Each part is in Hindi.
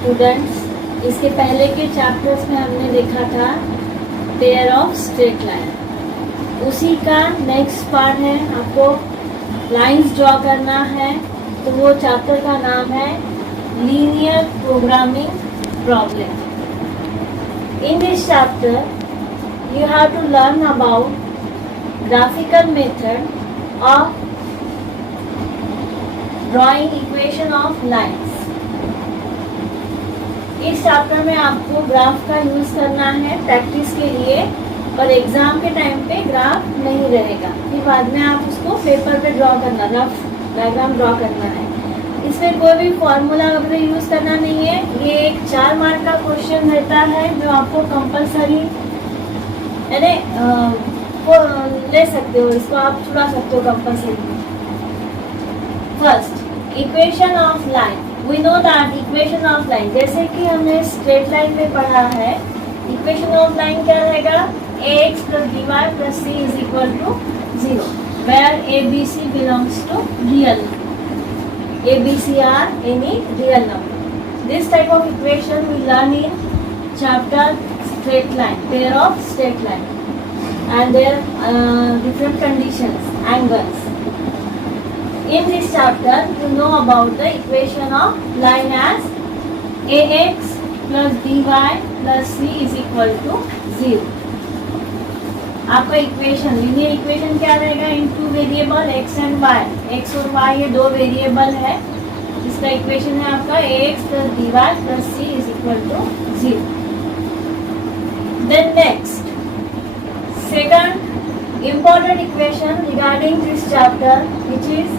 स्टूडेंट्स, इसके पहले के चैप्टर्स में हमने देखा था पेयर ऑफ स्ट्रेट लाइन, उसी का नेक्स्ट पार्ट है। आपको लाइंस ड्रॉ करना है, तो वो चैप्टर का नाम है linear programming problem. In this chapter you have to learn about graphical method of drawing equation of lines। इस चैप्टर में आपको ग्राफ का यूज करना है प्रैक्टिस के लिए, और एग्जाम के टाइम पे ग्राफ नहीं रहेगा, फिर बाद में आप उसको पेपर पे ड्रॉ करना, रफ डायग्राम ड्रॉ करना है। इसमें कोई भी फॉर्मूला वगैरह यूज करना नहीं है। ये एक 4 मार्क का क्वेश्चन रहता है जो आपको कंपलसरी यानी ले सकते हो, इसको आप छुड़ा सकते हो compulsory. First, equation of line. We know that equation of line, जैसे कि हमने स्ट्रेट लाइन में पढ़ा है, इक्वेशन ऑफ लाइन क्या रहेगा? ax plus by plus c is equal to 0, where a b c belongs to real, a b c are any real number. This type of equation we learn in chapter straight line, pair of straight line, and their different conditions, angles. In this chapter you know about the equation of line as ax plus by plus c is equal to 0। आपका इक्वेशन, लीनियर इक्वेशन क्या रहेगा? इन 2 variable x and y, x और y ये 2 वेरिएबल है। इसका इक्वेशन है आपका ax plus by plus c is equal to 0। Then next, second important equation regarding this chapter, which is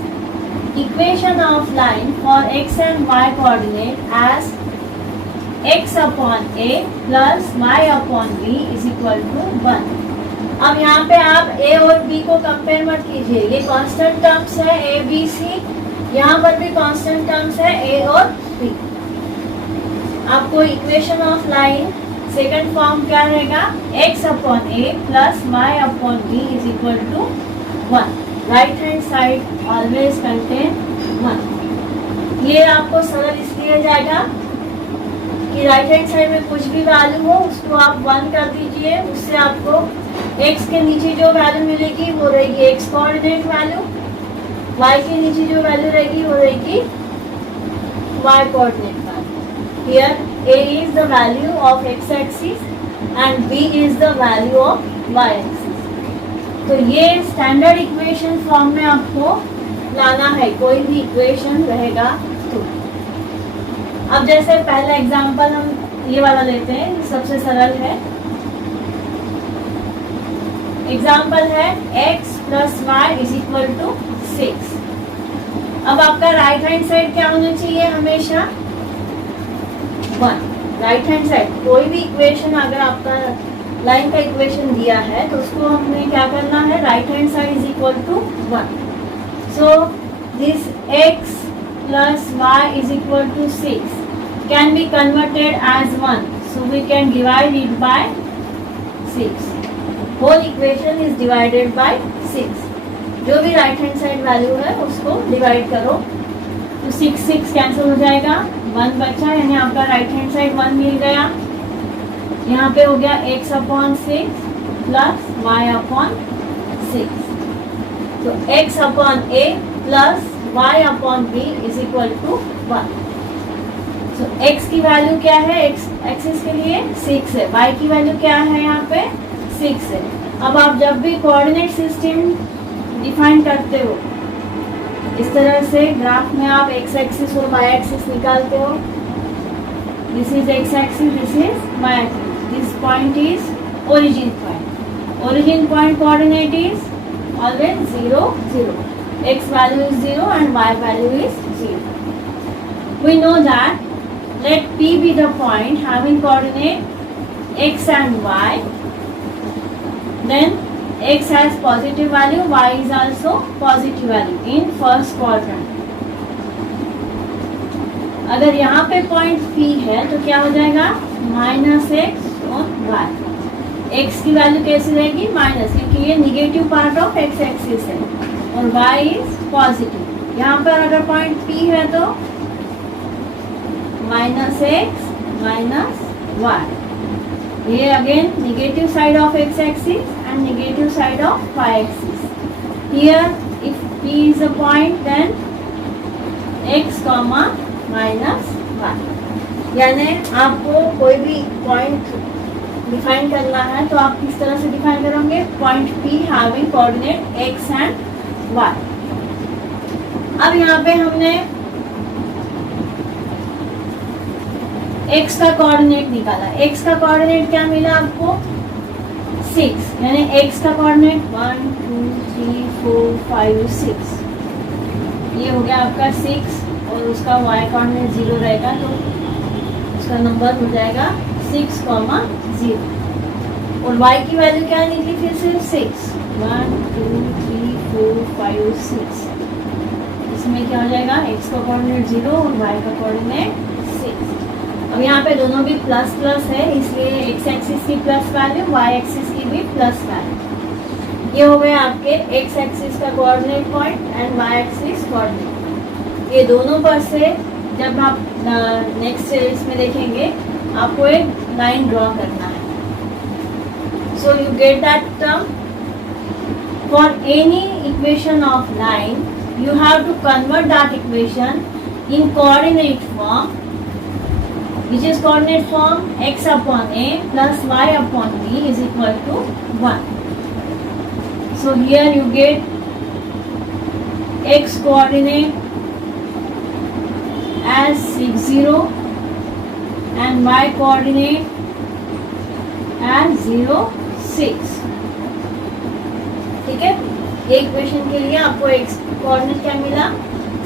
equation of line for x and y coordinate as x upon a plus y upon b is equal to 1। अब यहाँ पे आप a और b को कंपेयर मत कीजिए, ये कांस्टेंट टर्म्स है a b c, यहाँ पर भी कांस्टेंट टर्म्स है a और b। आपको equation of line second form क्या रहेगा? x upon a plus y upon b is equal to 1। Right hand side always contain 1। ये आपको सरल इसलिए जाएगा कि राइट हैंड साइड में कुछ भी वैल्यू हो उसको आप 1 कर दीजिए, उससे आपको x के नीचे जो वैल्यू मिलेगी वो रहेगी x कोऑर्डिनेट वैल्यू, y के नीचे जो वैल्यू रहेगी वो रहेगी y coordinate value. Here a is the value of x axis and b is the value of y axis। तो ये स्टैंडर्ड इक्वेशन फॉर्म में आपको लाना है, कोई भी इक्वेशन रहेगा तो। अब जैसे पहला एग्जांपल हम ये वाला लेते हैं, सबसे सरल है। एग्जाम्पल है x plus Y is equal to 6। अब आपका राइट हैंड साइड क्या होना चाहिए? हमेशा 1। राइट हैंड साइड कोई भी इक्वेशन अगर आपका लाइन का इक्वेशन दिया है तो उसको हमें क्या करना है? Right hand side is equal to 1। So this x plus Y is equal to 6 can be converted as 1, so we can divide it by 6। Whole equation is divided by 6। जो भी राइट हैंड साइड वैल्यू है उसको डिवाइड करो, तो 6 कैंसिल हो जाएगा, 1 बचा, यानी आपका राइट हैंड साइड 1 मिल गया। यहाँ पे हो गया x upon 6 plus y upon 6। तो x upon a plus y upon b is equal to 1। तो x की वैल्यू क्या है? x एक्सिस के लिए 6 है, y की वैल्यू क्या है? यहाँ पे 6 है। अब आप जब भी कोऑर्डिनेट सिस्टम डिफाइन करते हो, इस तरह से ग्राफ में आप x एक्सिस और y एक्सिस निकालते हो। This is x axis, this is y axis, this point is origin point. Origin point coordinate is always 0 0, x value is 0 and y value is 0। We know that let P be the point having coordinate x and y, then x has positive value, y is also positive value in first quadrant। अगर यहाँ पे पॉइंट P है तो क्या हो जाएगा? -x और y। x की वैल्यू कैसी रहेगी? माइनस, क्योंकि ये negative part of x axis है, और y इज पॉजिटिव। यहाँ पर अगर पॉइंट P है तो minus x minus y. Here again negative side of x-axis and negative side of y-axis. Here if P is a point then x comma minus y. यानी आपको कोई भी पॉइंट डिफाइन करना है तो आप किस तरह से डिफाइन करोगे? Point P having coordinate x and y. अब यहाँ पे हमने x का कोऑर्डिनेट निकाला. x का कोऑर्डिनेट क्या मिला आपको? 6. यानी x का कोऑर्डिनेट 1 2 3 4 5 6. ये हो गया आपका 6 और उसका y कोऑर्डिनेट 0 रहेगा तो उसका नंबर हो जाएगा 6, 0. और y की वैल्यू क्या निकली फिर से? 6. 1 2 3 4 5 6. इसमें क्या हो जाएगा? x का कोऑर्डिनेट 0 और y का कोऑर्डिनेट 6. अब यहाँ पे दोनों भी प्लस प्लस है इसलिए x एक्सिस की प्लस वैल्यू, y एक्सिस की भी प्लस वैल्यू. ये हो गए आपके x एक्सिस का coordinate point and y axis coordinate. ये दोनों पर से जब आप नेक्स्ट इसमें देखेंगे आपको एक लाइन ड्रॉ करना है. So you get that term. For any equation of line you have to convert that equation in coordinate form, which is coordinate form x upon a plus y upon b is equal to 1. So here you get x coordinate as 6 0 and y coordinate as 0 6. ठीक है. एक इक्वेशन के लिए आपको x कोऑर्डिनेट क्या मिला?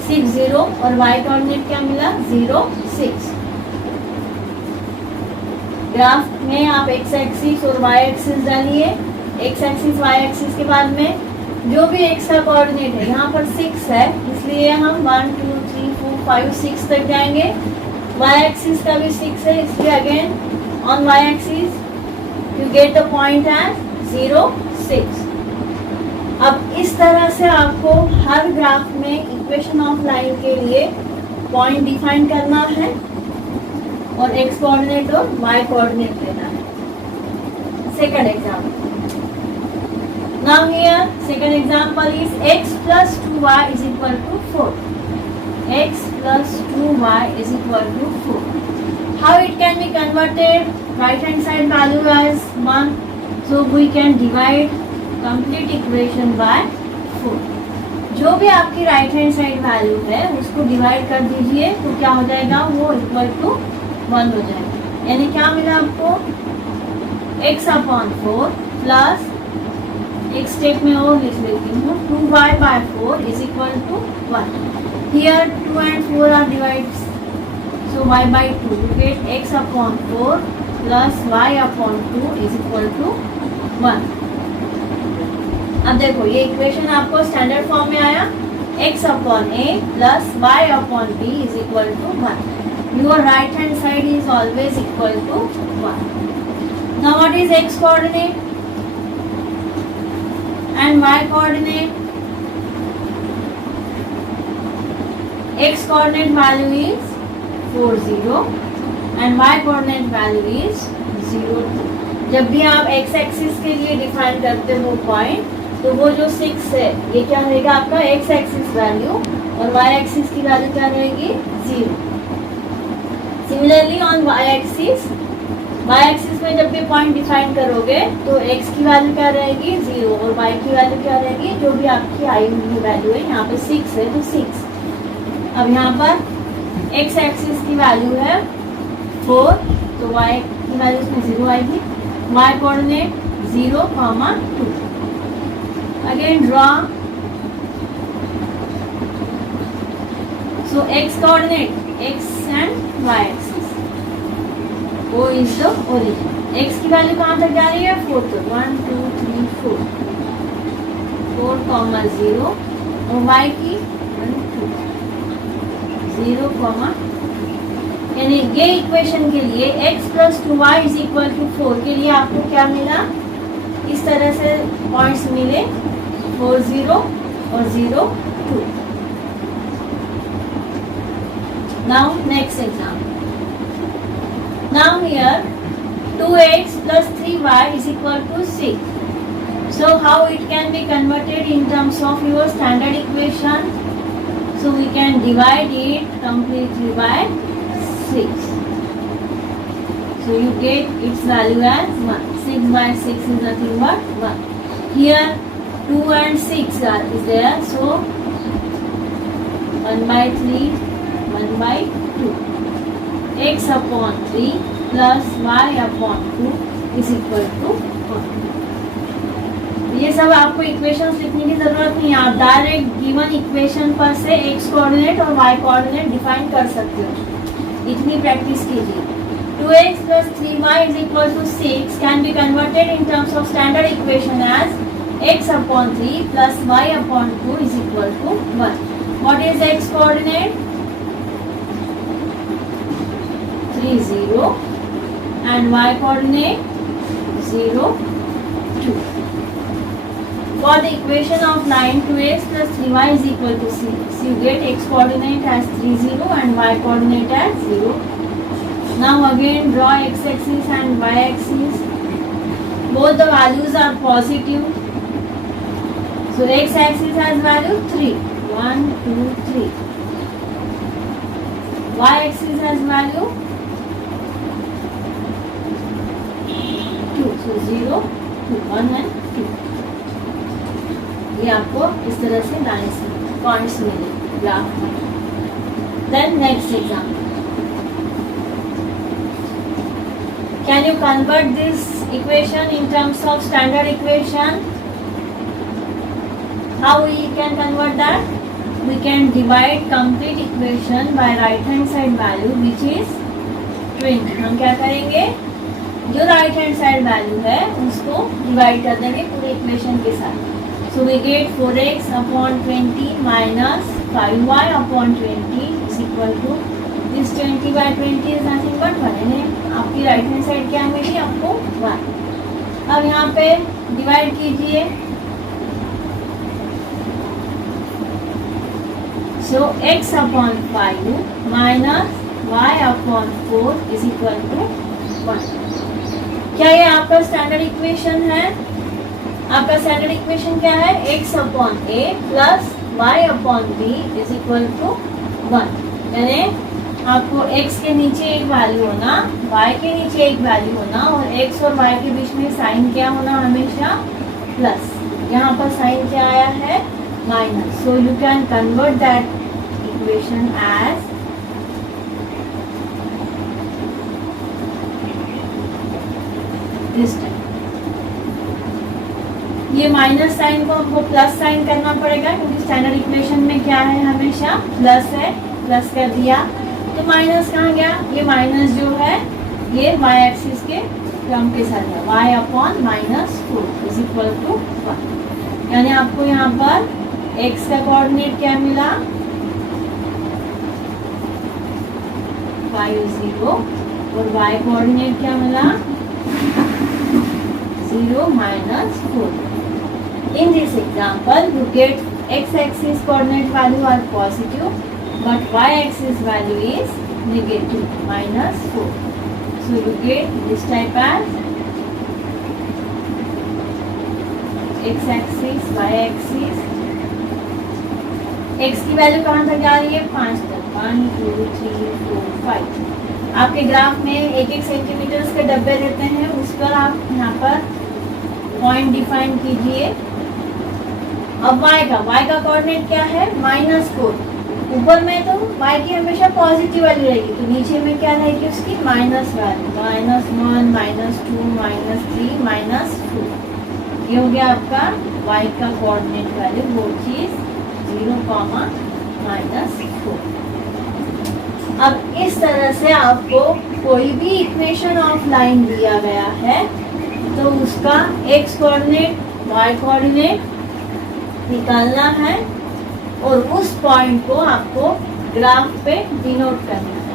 6 0 और y कोऑर्डिनेट क्या मिला? 0 6. ग्राफ में आप x एक्सिस और y एक्सिस डालिए. x एक्सिस y एक्सिस के बाद में जो भी x का कोऑर्डिनेट है यहाँ पर 6 है इसलिए हम 1 2 3 4 5 6 तक जाएंगे. y एक्सिस का भी 6 है इसलिए again on y axis you get the point as 0 6. अब इस तरह से आपको हर ग्राफ में इक्वेशन ऑफ लाइन के लिए पॉइंट डिफाइन करना है और x कोऑर्डिनेट और y कोऑर्डिनेट लेना है. Second example. Now here second example is x plus 2y is equal to 4. x plus 2y is equal to 4. How it can be converted? Right hand side value as 1. So we can divide complete equation bye 4. जो भी आपकी राइट हैंड साइड वैल्यू है उसको डिवाइड कर दीजिए तो क्या हो जाएगा? वो इक्वल टू 1 हो जाएगा. यानी क्या मिला आपको? x अपॉन 4 प्लस एक स्टेप में और लिख लेती हूँ 2y by 4 is equal to 1. Here 2 and 4 are divide so y by 2 you get x upon 4 plus y upon 2 is equal to 1. अब देखो ये इक्वेशन आपको स्टैंडर्ड फॉर्म में आया. x upon a plus y upon b is equal to 1. Your right hand side is always equal to 1. Now what is x coordinate and y coordinate? x coordinate value is 4 0 and y coordinate value is 0 2. जब भी आप x एक्सिस के लिए डिफाइन करते हो पॉइंट तो वो जो 6 है ये क्या रहेगा आपका x एक्सिस वैल्यू और y एक्सिस की वैल्यू क्या रहेगी? 0. सिमिलरली ऑन y एक्सिस में जब भी पॉइंट डिफाइन करोगे तो x की वैल्यू क्या रहेगी? 0 और y की वैल्यू क्या रहेगी? जो भी आपकी आई हुई वैल्यू है. यहाँ पे 6 है तो 6. अब यहाँ पर x एक्सिस की वैल्यू है 4 तो y की वैल्यू इसमें 0 आएगी. y coordinate 0, 2. Again draw. So x coordinate x and y axis. O is the origin. x की वैल्यू कहाँ तक जा रही है? 4 तक. 1 2 3 4. 4, 0 और y की 1 2 0, यानी ये इक्वेशन के लिए x plus 2y is equal to 4 के लिए आपको क्या मिला? इस तरह से पॉइंट्स मिले 4 0 और 0 2. Now next example. Now here 2x plus 3y is equal to 6. So how it can be converted in terms of your standard equation? So we can divide it completely by 6. So you get its value as 1. 6 by 6 is nothing but 1. Here 2 and 6 is there. So 1 by 3, 1 by 2. X upon 3 plus y upon 2 is equal to 1. ये सब आपको इक्वेशंस लिखने की जरूरत नहीं है, आप डायरेक्ट गिवन इक्वेशन पर से एक्स कोऑर्डिनेट और वाई कोऑर्डिनेट डिफाइन कर सकते हो। इतनी प्रैक्टिस कीजिए। 2x plus 3y is equal to 6 can be converted in terms of standard equation as x upon 3 plus y upon 2 is equal to 1. What is x coordinate? 3, 0 and y coordinate 0, 2. For the equation of line 2x plus 3y is equal to 6, you get x coordinate as 3, 0 and y coordinate as 0. Now again draw x axis and y axis. Both the values are positive. So x axis has value 3. 1, 2, 3. Y axis has value 2. So 0, 2, 1 and 2. ये आपको इस तरह से लाने से पॉइंट्स मिले ग्राफ में। Then next example, can you convert this equation in terms of standard equation? How we can convert that? We can divide complete equation by right hand side value which is 20. हम क्या करेंगे, जो राइट हैंड साइड वैल्यू है उसको डिवाइड कर देंगे पूरे इक्वेशन के साथ. So we get 4x upon 20 minus 5y upon 20 is equal to this 20 by 20 is nothing but 1. यानी आपकी राइट हैंड साइड क्या मिली आपको 1. अब यहाँ पे डिवाइड कीजिए. So x upon 5 minus y upon 4 is equal to 1. क्या ये आपका स्टैंडर्ड इक्वेशन है? आपका स्टैंडर्ड इक्वेशन क्या है? x upon a plus y upon b is equal to 1. यानी आपको x के नीचे एक वैल्यू होना, y के नीचे एक वैल्यू होना और x और y के बीच में साइन क्या होना? हमेशा प्लस. यहाँ पर साइन क्या आया है? Minus. So you can convert that equation as this type. ये माइनस साइन को हमको प्लस साइन करना पड़ेगा क्योंकि स्टैंडर्ड इक्वेशन में क्या है? हमेशा प्लस है. प्लस कर दिया तो माइनस कहाँ गया? ये माइनस जो है ये y एक्सिस के क्रम के साथ है. y upon minus 4 is equal to 1. यानी आपको यहाँ पर x का कोऑर्डिनेट क्या मिला? 5, 0 और y कोऑर्डिनेट क्या मिला? 0 minus 4. In this example, you get x-axis coordinate value are positive, but y-axis value is negative, minus 4. So you get this type as x-axis, y-axis. x की वैल्यू कहाँ तक जा रही है? 5 तक. 1, 2, 3, 4, 5. आपके ग्राफ में 1-1 सेंटीमीटर के डब्बे रहते हैं, उस पर आप यहाँ पर पॉइंट डिफाइन कीजिए. अब y का कोऑर्डिनेट क्या है? -4. ऊपर में तो y की हमेशा पॉजिटिव वैल्यू रहेगी, तो नीचे में क्या रहेगी उसकी? Minus value. -1, -2, -3, -2. ये हो गया आपका y का कोऑर्डिनेट वैल्यू, वो चीज 0, -4. अब इस तरह से आपको कोई भी इक्वेशन ऑफ लाइन दिया गया है तो उसका x कोऑर्डिनेट, y कोऑर्डिनेट निकालना है और उस पॉइंट को आपको ग्राफ पे डिनोट करना है.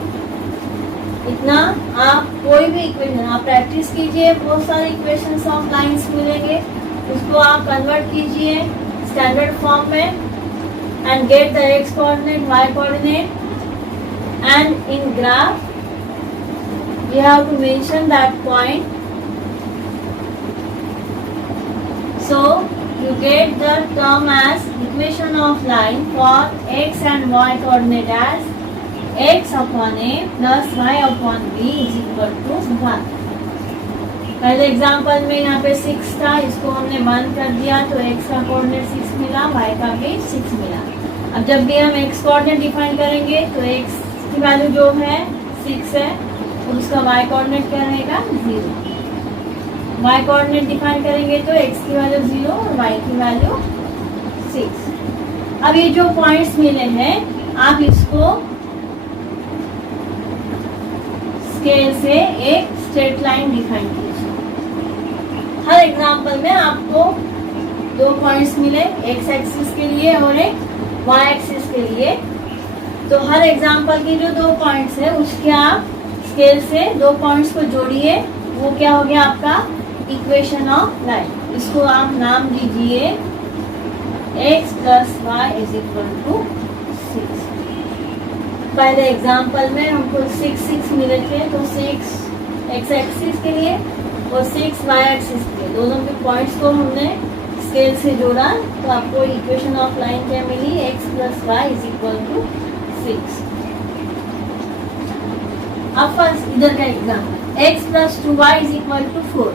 इतना आप कोई भी इक्वेशन आप प्रैक्टिस कीजिए. बहुत सारे इक्वेशंस ऑफ लाइंस मिलेंगे, उसको आप कन्वर्ट कीजिए स्टैंडर्ड फॉर्म में and get the x coordinate, y coordinate, and in graph You have to mention that point. So you get the term as equation of line for x and y coordinate as x upon a plus y upon b is equal to 1. पहले एग्जाम्पल में यहाँ पे 6 था, इसको हमने 1 कर दिया तो x का कोऑर्डिनेट 6 मिला, y का भी 6 मिला. अब जब भी हम x कोऑर्डिनेट डिफाइन करेंगे तो x की वैल्यू जो है 6 है और उसका y कोऑर्डिनेट क्या रहेगा 0. y कोऑर्डिनेट डिफाइन करेंगे तो x की वैल्यू 0 और y की वैल्यू 6. अब ये जो पॉइंट्स मिले हैं आप इसको स्केल से एक स्ट्रेट लाइन डिफाइन कीजिए. हर एग्जाम्पल में आपको 2 पॉइंट्स मिले, x एक्सिस के लिए और एक y एक्सिस के लिए. तो हर एग्जाम्पल की जो 2 पॉइंट्स है उसके आप स्केल से 2 पॉइंट्स को जोड़िए, वो क्या हो गया आपका इक्वेशन ऑफ लाइन. इसको आप नाम दीजिए x plus Y is equal to 6. पहले एग्जाम्पल में हमको 6 मिले थे, तो 6 x एक्सिस के लिए और 6 y एक्सिस के लिए, दोनों के पॉइंट्स को हमने स्केल से जोड़ा तो आपको इक्वेशन ऑफ लाइन क्या मिली x plus Y is equal to 6. अब फर्स्ट इधर का example x plus 2y is equal to 4.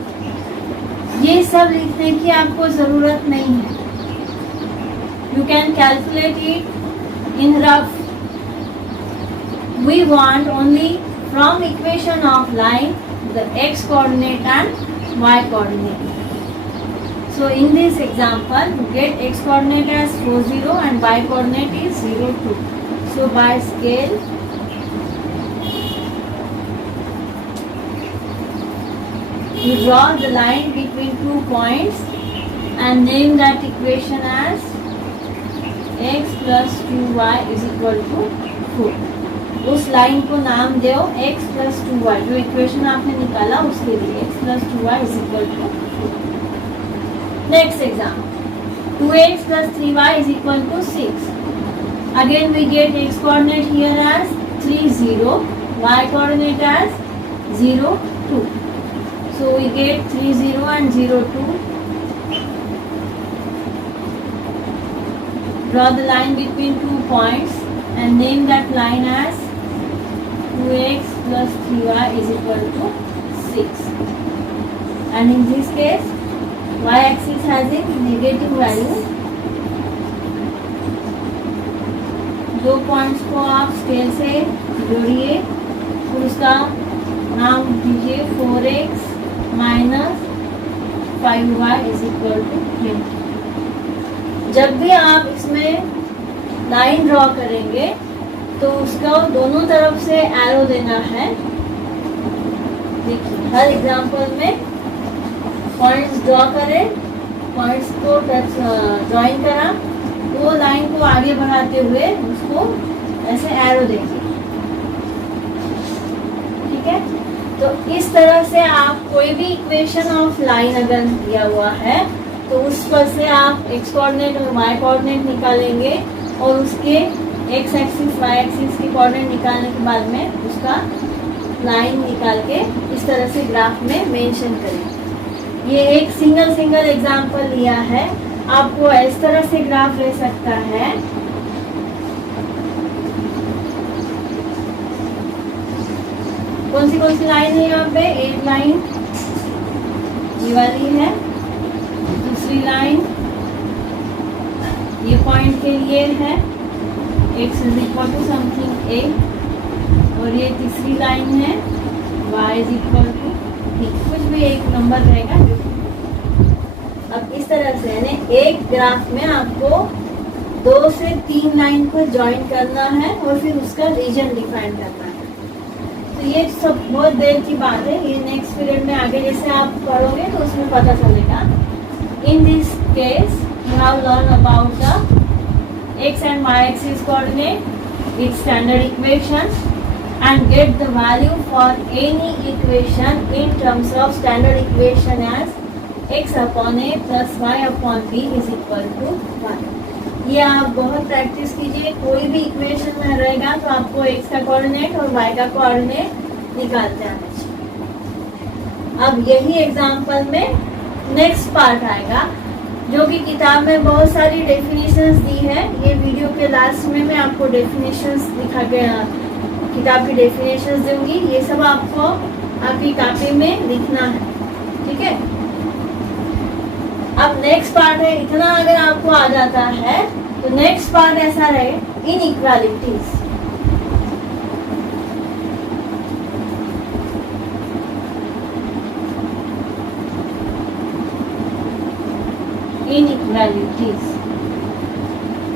ये सब लिखने की आपको जरूरत नहीं है, you can calculate it in rough. We want only from equation of line the x coordinate and y coordinate. So in this example you get x coordinate as 4 0 and y coordinate is 0 2. So by scale you draw the line between 2 points and name that equation as x plus 2y is equal to 4. उस लाइन को नाम दो x प्लस 2y, जो इक्वेशन आपने निकाला उसके लिए x plus 2y is equal to 4. Next example 2x plus 3y is equal to 6. Again we get x coordinate here as 3 0, y coordinate as 0 2. So we get 3 0 and 0 2. Draw the line between 2 points and name that line as 2x plus 3y is equal to 6. And in this case y axis has a negative value. 2 points को आप स्केल से जोड़िए, फिर उसका नाम दीजिए 4x minus 5y is equal to 20. जब भी आप इसमें लाइन ड्रॉ करेंगे तो उसका दोनों तरफ से एरो देना है. देखिए हर एग्जांपल में पॉइंट्स ड्रॉ करें, पॉइंट्स को टच ड्राइंग करा, वो लाइन को आगे बढ़ाते हुए उसको ऐसे एरो देंगे. ठीक है, तो इस तरह से आप कोई भी इक्वेशन ऑफ लाइन अगर दिया हुआ है तो उस पर से आप x कोऑर्डिनेट और y कोऑर्डिनेट निकालेंगे और उसके x एक्सिस y एक्सिस की कोऑर्डिनेट निकालने के बाद में उसका लाइन निकाल के इस तरह से ग्राफ में मेंशन करें. ये एक सिंगल एग्जांपल लिया है, आपको इस तरह से ग्राफ ले सकता है. कौन सी लाइन है यहाँ पे? एक लाइन ये वाली है, दूसरी लाइन ये पॉइंट के लिए है x is equal to something a, और ये तीसरी लाइन है y is equal to b. कुछ भी एक नंबर रहेगा. अब इस तरह से यानी एक ग्राफ में आपको 2 से 3 लाइन को ज्वाइन करना है और फिर उसका रीजन डिफाइन करना है. तो ये सब बहुत देर की बात है, ये नेक्स्ट पीरियड में आगे जैसे आप पढ़ोगे तो उसमें पता चलेगा. In this case you have learned about the x and y axis coordinate with standard equations and get the value for any equation in terms of standard equation as x upon a plus y upon b is equal to 1. ये आप बहुत प्रैक्टिस कीजिए. कोई भी इक्वेशन में रहेगा तो आपको x का कोऑर्डिनेट और y का कोऑर्डिनेट निकालते आना चाहिए. अब यही एग्जाम्पल में नेक्स्ट पार्ट आएगा, जो कि किताब में बहुत सारी डेफिनेशंस दी है। ये वीडियो के लास्ट में मैं आपको डेफिनेशंस दिखा के किताब की डेफिनेशंस दूंगी। ये सब आपको आपकी कॉपी में लिखना है, ठीक है। अब नेक्स्ट पार्ट है, इतना अगर आपको आ जाता है तो नेक्स्ट पार्ट ऐसा रहे, इनइक्वालिटीज।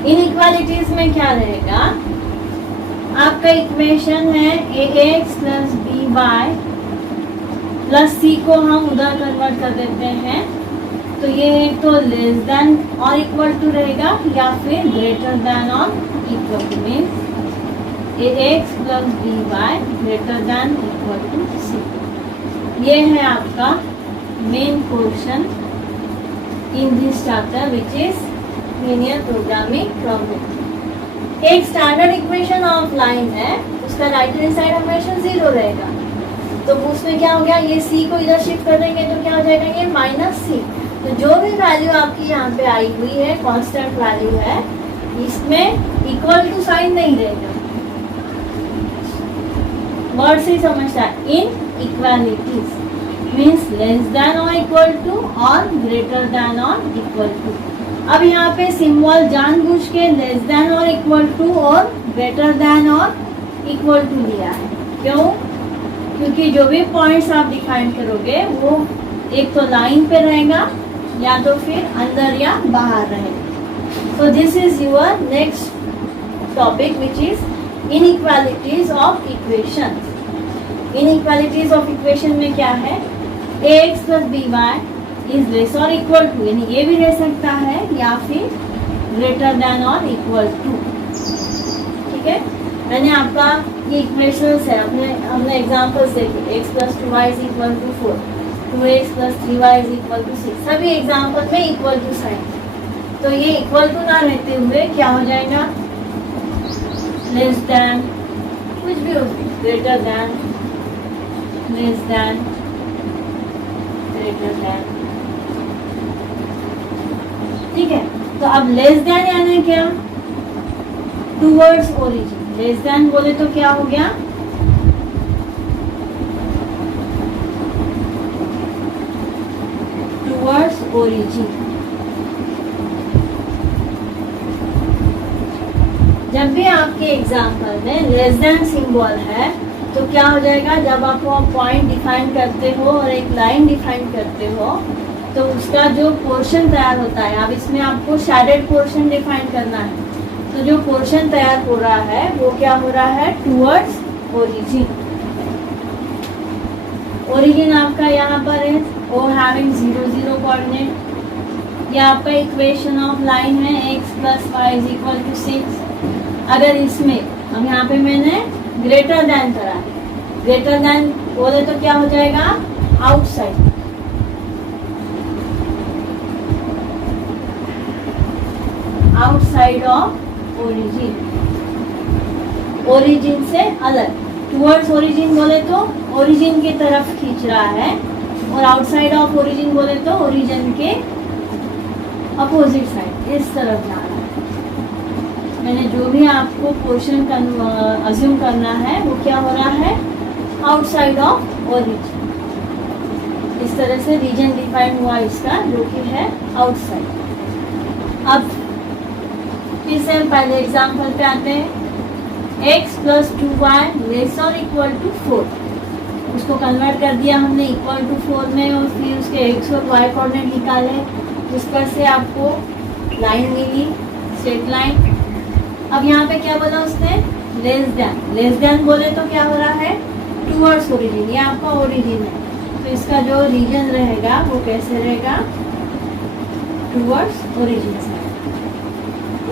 इनइक्वालिटीज में क्या रहेगा, आपका इक्वेशन है ax plus B Y plus C को हम उधर कन्वर्ट कर देते हैं, तो ये एक तो लेस देन और इक्वल टू रहेगा या फिर ग्रेटर देन और equal to, means ax plus B Y greater than equal to C. ये है आपका main portion in this chapter, which is linear programming problem. एक स्टैंडर्ड इक्वेशन ऑफ लाइन है, उसका राइट हैंड साइड हमेशा 0 रहेगा, तो उसमें क्या हो गया, ये c को इधर शिफ्ट कर देंगे तो क्या हो जाएगा, ये माइनस सी। तो जो भी वैल्यू आपकी यहाँ पे आई हुई है, कांस्टेंट वैल्यू है, इसमें इक्वल टू साइन नहीं रहेगा। वर्ड से समझता है, इन इक्वालिटीज मीन्स लेस देन और इक्वल टू और ग्रेटर देन और इक्वल टू। अब यहाँ पे सिंबल जानबूझ के लेस देन और इक्वल टू और ग्रेटर देन और इक्वल टू लिया है। क्यों? क्योंकि जो भी पॉइंट्स आप डिफाइन करोगे वो एक तो लाइन पे रहेगा या तो फिर अंदर या बाहर रहेगा। तो this is your next topic which is inequalities of equations. Inequalities of equation में क्या है, ax plus B Y is less और इक्वल टू, यानी ये भी रह सकता है या फिर ग्रेटर देन और इक्वल टू, ठीक है। मैंने आपका ये इक्वेशंस है, हमने एग्जांपल्स देखे, x plus 2y is equal to 4, 2x plus 3y is equal to 6, सभी एग्जांपल में इक्वल टू साइन। तो ये इक्वल टू ना रहते हुए क्या हो जाएगा, लेस देन, कुछ भी हो, greater than, less than, greater than, ठीक है। तो अब लेस देन यानी क्या, टूवर्ड्स ओरिजिन। लेस देन बोले तो क्या हो गया, टूवर्ड्स ओरिजिन। जब भी आपके एग्जाम्पल में लेस देन सिंबल है तो क्या हो जाएगा, जब आप पॉइंट डिफाइन करते हो और एक लाइन डिफाइन करते हो तो उसका जो पोर्शन तैयार होता है, अब इसमें आपको शेडेड पोर्शन डिफाइन करना है, तो जो पोर्शन तैयार हो रहा है वो क्या हो रहा है, टूवर्ड्स ओरिजिन। ओरिजिन आपका यहाँ पर है ओ हैविंग 0 0 कोऑर्डिनेट। यह आपका इक्वेशन ऑफ लाइन है x plus Y is equal to 6। अगर इसमें अब यहाँ पे मैंने ग्रेटर देन करा है, ग्रेटर देन बोले तो क्या हो जाएगा, outside, outside of origin, origin से अलग। टुवर्ड्स ओरिजिन बोले तो ओरिजिन की तरफ खींच रहा है, और आउटसाइड ऑफ ओरिजिन बोले तो ओरिजिन के अपोजिट साइड, इस तरफ जा रहा है। मैंने जो भी आपको पोर्शन अज्यूम करना है वो क्या हो रहा है, आउटसाइड ऑफ ओरिजिन। इस तरह से रीजन डिफाइन हुआ इसका, जो कि है आउटसाइड। अब फिर से हम पहले एग्जाम्पल पे आते हैं, x प्लस 2y लेस और इक्वल टू 4। उसको कन्वर्ट कर दिया हमने इक्वल टू 4 में, और फिर उसके x और y कोऑर्डिनेट निकाले, जिस पर से आपको लाइन मिली, स्ट्रेट लाइन। अब यहाँ पे क्या बोला उसने, लेस देन। लेस देन बोले तो क्या हो रहा है, टूवर्ड्स ओरिजिन, ये आपका ओरिजिन है, तो इसका जो रीजन रहेगा वो कैसे रहेगा, टूवर्ड्स ओरिजिन से।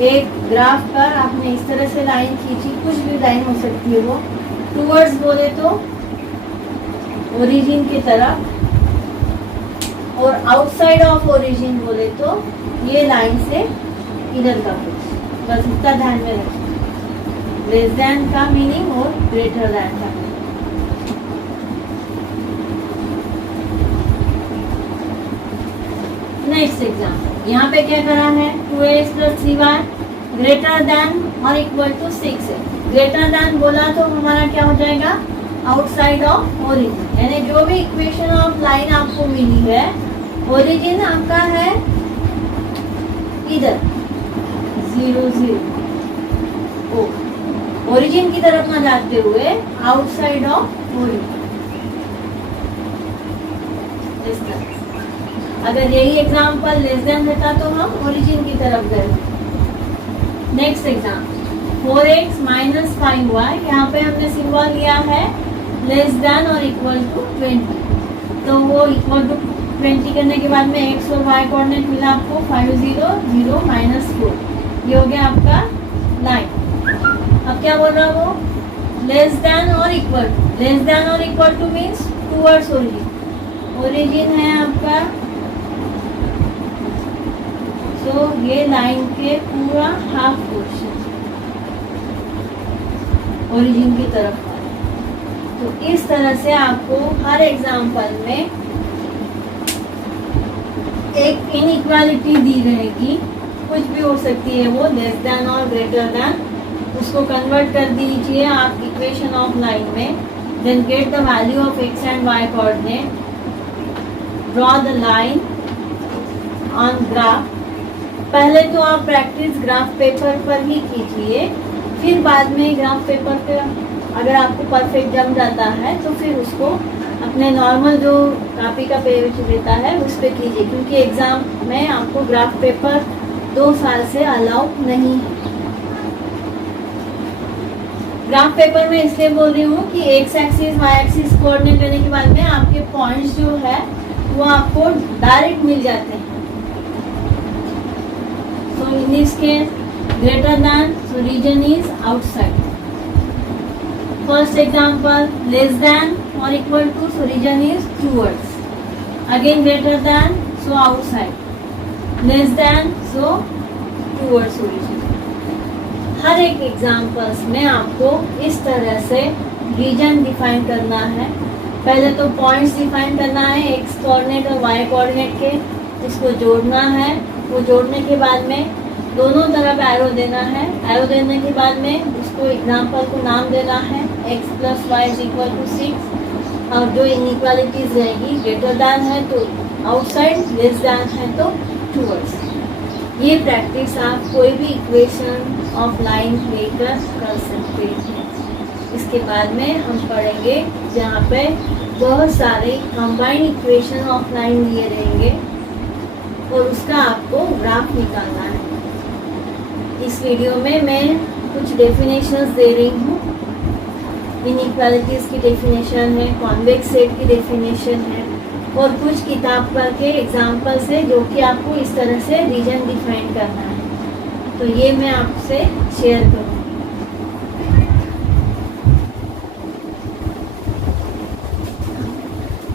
एक ग्राफ पर आपने इस तरह से लाइन खींची, कुछ भी लाइन हो सकती है वो, टूवर्ड्स बोले तो ओरिजिन की तरफ, और आउटसाइड ऑफ ओरिजिन बोले तो ये लाइन से इधर का कुछ, बस इतना ध्यान में रखें। लेस देन का मीनिंग और ग्रेटर देन का मीनिंग। नेक्स्ट एग्जाम्पल, यहाँ पे क्या करा है, 2x + 3y ग्रेटर देन और इक्वल टू 6 है। ग्रेटर देन बोला तो हमारा क्या हो जाएगा, आउटसाइड ऑफ ओरिजिन, यानी जो भी इक्वेशन ऑफ लाइन आपको मिली है, ओरिजिन आपका है इधर 0 0, ओ ओरिजिन की तरफ ना जाते हुए आउटसाइड ऑफ ओरिजिन। अगर यही एग्जाम्पल लेस देन रहता तो हम ओरिजिन की तरफ गए। नेक्स्ट एग्जाम्पल, 4x - 5y, यहाँ पे हमने सिंबल लिया है लेस देन और इक्वल टू 20, तो वो इक्वल टू 20 करने के बाद में x और y कोऑर्डिनेट मिला आपको 5 0 0 -4, ये हो गया आपका लाइन। अब क्या बोल रहा वो, लेस देन और इक्वल टू, लेस देन और equal to means towards origin, origin है आपका, तो ये लाइन के पूरा हाफ पोर्शन ओरिजिन की तरफ है। तो इस तरह से आपको हर एग्जाम्पल में एक इनइक्वालिटी दी रहेगी, कुछ भी हो सकती है वो, लेस देन और ग्रेटर देन, उसको कन्वर्ट कर दीजिए आप इक्वेशन ऑफ लाइन में, then get the value of x and y coordinate, draw the line on graph. पहले तो आप प्रैक्टिस ग्राफ पेपर पर ही कीजिए, फिर बाद में ग्राफ पेपर पे अगर आपको परफेक्ट जम जाता है तो फिर उसको अपने नॉर्मल जो कॉपी का पेज देता है उस पर कीजिए, क्योंकि एग्ज़ाम में आपको ग्राफ पेपर 2 साल से अलाउ नहीं है। ग्राफ पेपर में इसलिए बोल रही हूँ कि x axis y axis coordinate लेने के बाद में आपके पॉइंट्स जो है वो आपको डायरेक्ट मिल जाते हैं। So in this case, greater than, so region is outside. First example, less than or equal to, so region is towards. Again greater than, so outside. Less than, so towards origin. हर एक एग्जाम्पल्स में आपको इस तरह से रीजन डिफाइन करना है। पहले तो पॉइंट्स डिफाइन करना है x कोऑर्डिनेट और y कोऑर्डिनेट के, उसको जोड़ना है, वो जोड़ने के बाद में दोनों तरफ एरो देना है, एरो देने के बाद में उसको एग्जाम्पल को नाम देना है x + y = 6, और जो इनइक्वालिटीज रहेगी, ग्रेटर दैन है तो आउटसाइड, लेस दैन है तो टूवर्ड्स। ये प्रैक्टिस आप कोई भी इक्वेशन ऑफ लाइन लेकर कर सकते हैं। इसके बाद में हम पढ़ेंगे जहाँ पे बहुत सारे कंबाइंड इक्वेशन ऑफ लाइन लिए रहेंगे और उसका आपको ग्राफ निकालना है। इस वीडियो में मैं कुछ डेफिनेशंस दे रही हूँ, इनइक्वालिटीज़ की डेफिनेशन है, कॉन्वेक्स सेट की डेफिनेशन है, और कुछ किताब पर के एग्जाम्पल्स है जो कि आपको इस तरह से रीजन डिफाइन करना है। तो ये मैं आपसे शेयर करूँगी।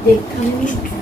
देखा